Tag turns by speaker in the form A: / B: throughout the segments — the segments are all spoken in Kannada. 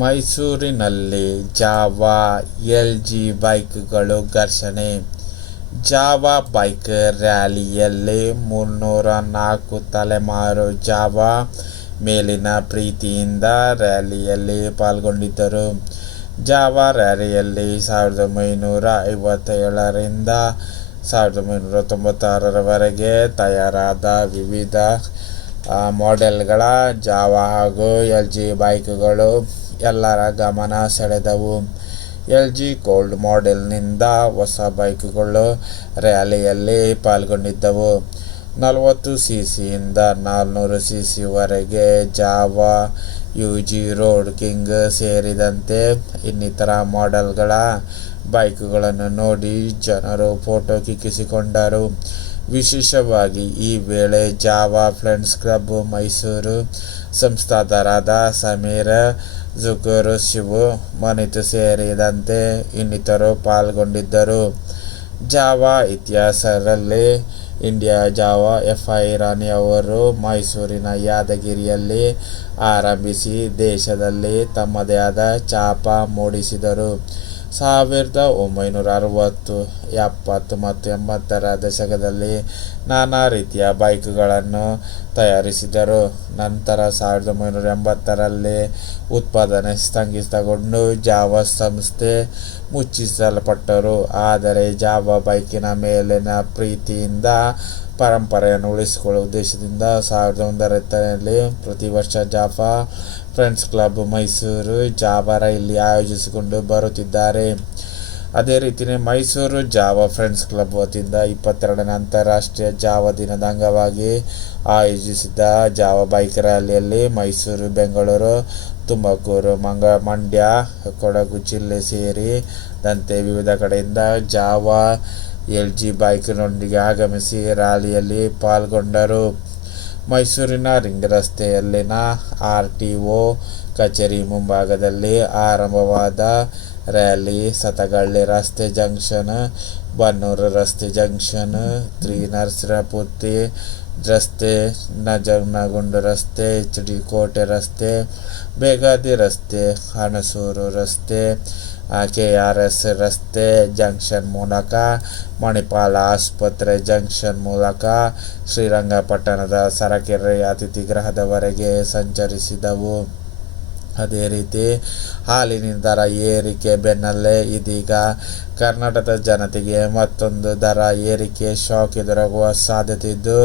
A: ಮೈಸೂರಿನಲ್ಲಿ ಜಾವಾ ಎಲ್ ಜಿ ಬೈಕ್ಗಳು ಘರ್ಷಣೆ. ಜಾವಾ ಬೈಕ್ ರ್ಯಾಲಿಯಲ್ಲಿ ಮುನ್ನೂರ ನಾಲ್ಕು ತಲೆಮಾರು ಜಾವಾ ಮೇಲಿನ ಪ್ರೀತಿಯಿಂದ ರ್ಯಾಲಿಯಲ್ಲಿ ಪಾಲ್ಗೊಂಡಿದ್ದರು. ಜಾವಾ ರ್ಯಾಲಿಯಲ್ಲಿ ಸಾವಿರದ ಒಂಬೈನೂರ ಐವತ್ತೇಳರಿಂದ ಸಾವಿರದ ಒಂಬೈನೂರ ತೊಂಬತ್ತಾರರವರೆಗೆ ತಯಾರಾದ ವಿವಿಧ ಮಾಡೆಲ್ಗಳ ಜಾವಾ ಹಾಗೂ ಎಲ್ ಜಿ ಬೈಕ್ಗಳು ಎಲ್ಲರ ಗಮನ ಸೆಳೆದವು. ಎಲ್ ಜಿ ಕೋಲ್ಡ್ ಮಾಡೆಲ್ನಿಂದ ಹೊಸ ಬೈಕ್ಗಳು ರ್ಯಾಲಿಯಲ್ಲಿ ಪಾಲ್ಗೊಂಡಿದ್ದವು. ನಲವತ್ತು ಸಿ ಸಿಯಿಂದ ನಾಲ್ನೂರು ಸಿ ಸಿವರೆಗೆ Jawa U G road king ಸೇರಿದಂತೆ ಇನ್ನಿತರ ಮಾಡೆಲ್ಗಳ ಬೈಕ್ಗಳನ್ನು ನೋಡಿ ಜನರು ಫೋಟೋ ಕ್ಲಿಕ್ಕಿಸಿಕೊಂಡರು ವಿಶೇಷವಾಗಿ ಈ ವೇಳೆ ಜಾವಾ ಫ್ರೆಂಡ್ಸ್ ಕ್ಲಬ್ ಮೈಸೂರು ಸಂಸ್ಥಾದರಾದ ಸಮೀರ ಜುಕೂರು ಶಿವು ಮನಿತು ಸೇರಿದಂತೆ ಇನ್ನಿತರು ಪಾಲ್ಗೊಂಡಿದ್ದರು. ಜಾವಾ ಇತಿಹಾಸದಲ್ಲಿ ಇಂಡಿಯಾ ಜಾವಾ ಎಫ್ ಐ ರಾಣಿ ಅವರು ಮೈಸೂರಿನ ಯಾದಗಿರಿಯಲ್ಲಿ ಆರಂಭಿಸಿ ದೇಶದಲ್ಲಿ ತಮ್ಮದೇ ಆದ ಚಾಪ ಮೂಡಿಸಿದರು. ಸಾವಿರದ ಒಂಬೈನೂರ ಅರವತ್ತು ಎಪ್ಪತ್ತು ಮತ್ತು ಎಂಬತ್ತರ ದಶಕದಲ್ಲಿ ನಾನಾ ರೀತಿಯ ಬೈಕ್ಗಳನ್ನು ತಯಾರಿಸಿದರು. ನಂತರ ಸಾವಿರದ ಒಂಬೈನೂರ ಎಂಬತ್ತರಲ್ಲಿ ಉತ್ಪಾದನೆ ಸ್ಥಗಿತಗೊಂಡು ಜಾವಾ ಸಂಸ್ಥೆ ಮುಚ್ಚಿಸಲ್ಪಟ್ಟರು. ಆದರೆ ಜಾವಾ ಬೈಕಿನ ಮೇಲಿನ ಪ್ರೀತಿಯಿಂದ ಪರಂಪರೆಯನ್ನು ಉಳಿಸಿಕೊಳ್ಳುವ ಉದ್ದೇಶದಿಂದ ಸಾವಿರದ ಒಂದರಲ್ಲಿ ಪ್ರತಿ ವರ್ಷ Jawa friends club Mysuru Jawa rally ಆಯೋಜಿಸಿಕೊಂಡು ಬರುತ್ತಿದ್ದಾರೆ. ಅದೇ ರೀತಿಯೇ ಮೈಸೂರು ಜಾವಾ ಫ್ರೆಂಡ್ಸ್ ಕ್ಲಬ್ ವತಿಯಿಂದ ಇಪ್ಪತ್ತೆರಡನೇ ಅಂತಾರಾಷ್ಟ್ರೀಯ ಜಾವಾ ದಿನದ ಅಂಗವಾಗಿ ಆಯೋಜಿಸಿದ್ದ ಜಾವಾ ಬೈಕ್ ರ್ಯಾಲಿಯಲ್ಲಿ ಮೈಸೂರು, ಬೆಂಗಳೂರು, ತುಮಕೂರು, ಮಂಗ, ಮಂಡ್ಯ, ಕೊಡಗು ಜಿಲ್ಲೆ ಸೇರಿದಂತೆ ವಿವಿಧ ಕಡೆಯಿಂದ ಜಾವ ಎಲ್ ಜಿ ಬೈಕ್ನೊಂದಿಗೆ ಆಗಮಿಸಿ ರ್ಯಾಲಿಯಲ್ಲಿ ಪಾಲ್ಗೊಂಡರು. ಮೈಸೂರಿನ ರಿಂಗ್ ರಸ್ತೆಯಲ್ಲಿನ ಆರ್ ಟಿ ಒ ಕಚೇರಿ ಮುಂಭಾಗದಲ್ಲಿ ಆರಂಭವಾದ ರ್ಯಾಲಿ, ಸತಗಳ್ಳಿ ರಸ್ತೆ ಜಂಕ್ಷನ್, ಬನ್ನೂರು ರಸ್ತೆ ಜಂಕ್ಷನ್, ತ್ರೀ ನರಸರಪುತ್ತಿ ರಸ್ತೆ ನಜನಗುಂಡು ರಸ್ತೆ ಎಚ್ ಡಿ ಕೋಟೆ ರಸ್ತೆ ಬೇಗಾದಿ ರಸ್ತೆ, ಹಣಸೂರು ರಸ್ತೆ ಕೆ ಆರ್ ಎಸ್ ರಸ್ತೆ ಜಂಕ್ಷನ್ ಮೂಲಕ, ಮಣಿಪಾಲ ಆಸ್ಪತ್ರೆ ಜಂಕ್ಷನ್ ಮೂಲಕ ಶ್ರೀರಂಗಪಟ್ಟಣದ ಸರಕೆರೆ ಅತಿಥಿಗೃಹದವರೆಗೆ ಸಂಚರಿಸಿದವು. ಅದೇ ರೀತಿ ಹಾಲಿನ ದರ ಏರಿಕೆ, ಬೆನ್ನಲ್ಲೇ ಇದೀಗ ಕರ್ನಾಟಕದ ಜನತೆಗೆ ಮತ್ತೊಂದು ದರ ಏರಿಕೆ ಶಾಕ್ ಎದುರಾಗುವ ಸಾಧ್ಯತೆ ಇದ್ದು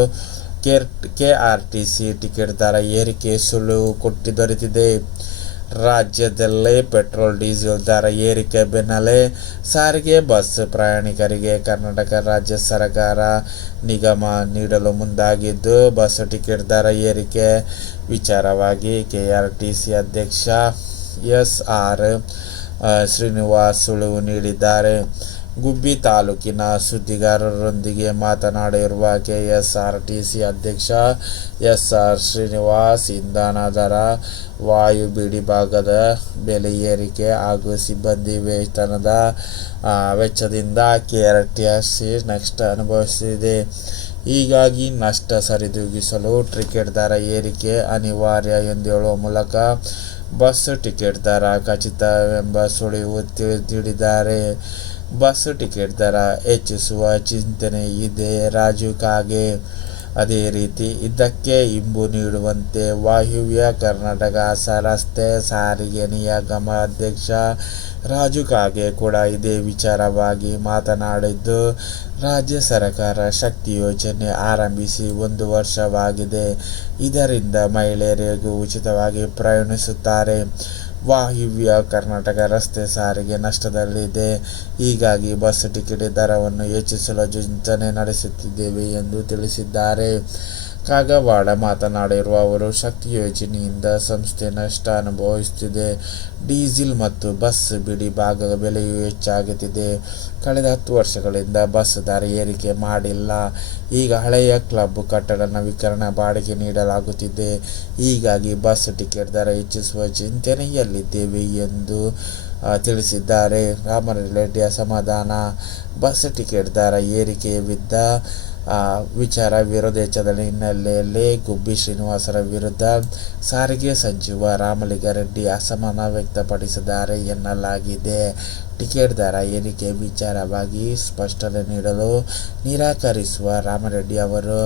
A: K K R T C ticket ದರ ಏರಿಕೆ ಸುಳಿವು ಕೊಟ್ಟು ದೊರೆತಿದೆ ರಾಜ್ಯದಲ್ಲೇ ಪೆಟ್ರೋಲ್, ಡೀಸೆಲ್ ದರ ಏರಿಕೆ ಬೆನ್ನಲ್ಲೇ ಸಾರಿಗೆ, ಬಸ್ ಪ್ರಯಾಣಿಕರಿಗೆ ಕರ್ನಾಟಕ ರಾಜ್ಯ ಸರ್ಕಾರ ನಿಗಮ ನೀಡಲು ಮುಂದಾಗಿದ್ದು, ಬಸ್ ಟಿಕೆಟ್ ದರ ಏರಿಕೆ. ವಿಚಾರವಾಗಿ ಕೆಆರ್ಟಿಸಿ ಅಧ್ಯಕ್ಷ ಎಸ್ ಆರ್ ಶ್ರೀನಿವಾಸ್ ಸುಳಿವು ನೀಡಿದ್ದಾರೆ. ಗುಬ್ಬಿ ತಾಲೂಕಿನ ಸುದ್ದಿಗಾರರೊಂದಿಗೆ ಮಾತನಾಡಿರುವ ಕೆಎಸ್ಆರ್ಟಿಸಿ ಅಧ್ಯಕ್ಷ ಎಸ್ಆರ್ ಶ್ರೀನಿವಾಸ್ ಇಂಧನ ದರ ವಾಯು ಬಿಡಿ ಭಾಗದ ಬೆಲೆ ಏರಿಕೆ ಹಾಗೂ ಸಿಬ್ಬಂದಿ ವೇತನದ ವೆಚ್ಚದಿಂದ ಕೆಆರ್ಟಿಸಿ ನಷ್ಟ ಅನುಭವಿಸಿದೆ. ಹೀಗಾಗಿ ನಷ್ಟ ಸರಿದೂಗಿಸಲು ಟಿಕೆಟ್ ದರ ಏರಿಕೆ ಅನಿವಾರ್ಯ ಎಂದು ಹೇಳುವ ಮೂಲಕ ಬಸ್ ಟಿಕೆಟ್ ದರ ಖಚಿತವೆಂಬ ಸುಳಿವು ತಿಳಿ- ನೀಡಿದ್ದಾರೆ ಬಸ್ ಟಿಕೆಟ್ ದರ ಹೆಚ್ಚಿಸುವ ಚಿಂತನೆ ಇದೆ. ರಾಜು ಕಾಗೆ ಅದೇ ರೀತಿ ಇದಕ್ಕೆ ಇಂಬು ನೀಡುವಂತೆ ವಾಯುವ್ಯ ಕರ್ನಾಟಕ ರಸ್ತೆ ಸಾರಿಗೆ ನಿಗಮ ಅಧ್ಯಕ್ಷ ರಾಜು ಕಾಗೆ ಕೂಡ ಇದೇ ವಿಚಾರವಾಗಿ ಮಾತನಾಡಿದ್ದು, ರಾಜ್ಯ ಸರ್ಕಾರ ಶಕ್ತಿ ಯೋಜನೆ ಆರಂಭಿಸಿ ಒಂದು ವರ್ಷವಾಗಿದೆ. ಇದರಿಂದ ಮಹಿಳೆಯರಿಗೂ ಉಚಿತವಾಗಿ ಪ್ರಯಾಣಿಸುತ್ತಾರೆ. ವಾಯುವ್ಯ ಕರ್ನಾಟಕ ರಸ್ತೆ ಸಾರಿಗೆ ನಷ್ಟದಲ್ಲಿದೆ. ಹೀಗಾಗಿ ಬಸ್ ಟಿಕೆಟ್ ದರವನ್ನು ಹೆಚ್ಚಿಸಲು ಚಿಂತನೆ ನಡೆಸುತ್ತಿದ್ದೇವೆ ಎಂದು ತಿಳಿಸಿದ್ದಾರೆ. ಕಾಗವಾಡ ಮಾತನಾಡಿರುವ ಅವರು ಶಕ್ತಿ ಯೋಜನೆಯಿಂದ ಸಂಸ್ಥೆ ನಷ್ಟ ಅನುಭವಿಸುತ್ತಿದೆ. ಡೀಸೆಲ್ ಮತ್ತು ಬಸ್ ಬಿಡಿ ಭಾಗದ ಬೆಲೆಯೂ ಹೆಚ್ಚಾಗುತ್ತಿದೆ. ಕಳೆದ ಹತ್ತು ವರ್ಷಗಳಿಂದ ಬಸ್ ದರ ಏರಿಕೆ ಮಾಡಿಲ್ಲ. ಈಗ ಹಳೆಯ ಕ್ಲಬ್ ಕಟ್ಟಡ ನವೀಕರಣ ಬಾಡಿಗೆ ನೀಡಲಾಗುತ್ತಿದೆ. ಹೀಗಾಗಿ ಬಸ್ ಟಿಕೆಟ್ ದರ ಹೆಚ್ಚಿಸುವ ಚಿಂತನೆಯಲ್ಲಿದ್ದೇವೆ ಎಂದು ತಿಳಿಸಿದ್ದಾರೆ ರಾಮರೆಡ್ಡಿ. ಅಸಮಾಧಾನ. ಬಸ್ ಟಿಕೆಟ್ ದರ ಏರಿಕೆ ಆ, ವಿಚಾರ ವಿರೋಧ ಹೆಚ್ಚದ ಹಿನ್ನೆಲೆಯಲ್ಲಿ ಗುಬ್ಬಿ ಶ್ರೀನಿವಾಸರ ವಿರುದ್ಧ ಸಾರಿಗೆ ಸಚಿವ ರಾಮಲಿಂಗಾರೆಡ್ಡಿ ಅಸಮಾನ ವ್ಯಕ್ತಪಡಿಸಿದ್ದಾರೆ ಎನ್ನಲಾಗಿದೆ. ಟಿಕೆಟ್ ದರ ಏರಿಕೆ ವಿಚಾರವಾಗಿ ಸ್ಪಷ್ಟನೆ ನೀಡಲು ನಿರಾಕರಿಸುವ ರಾಮರೆಡ್ಡಿ ಅವರು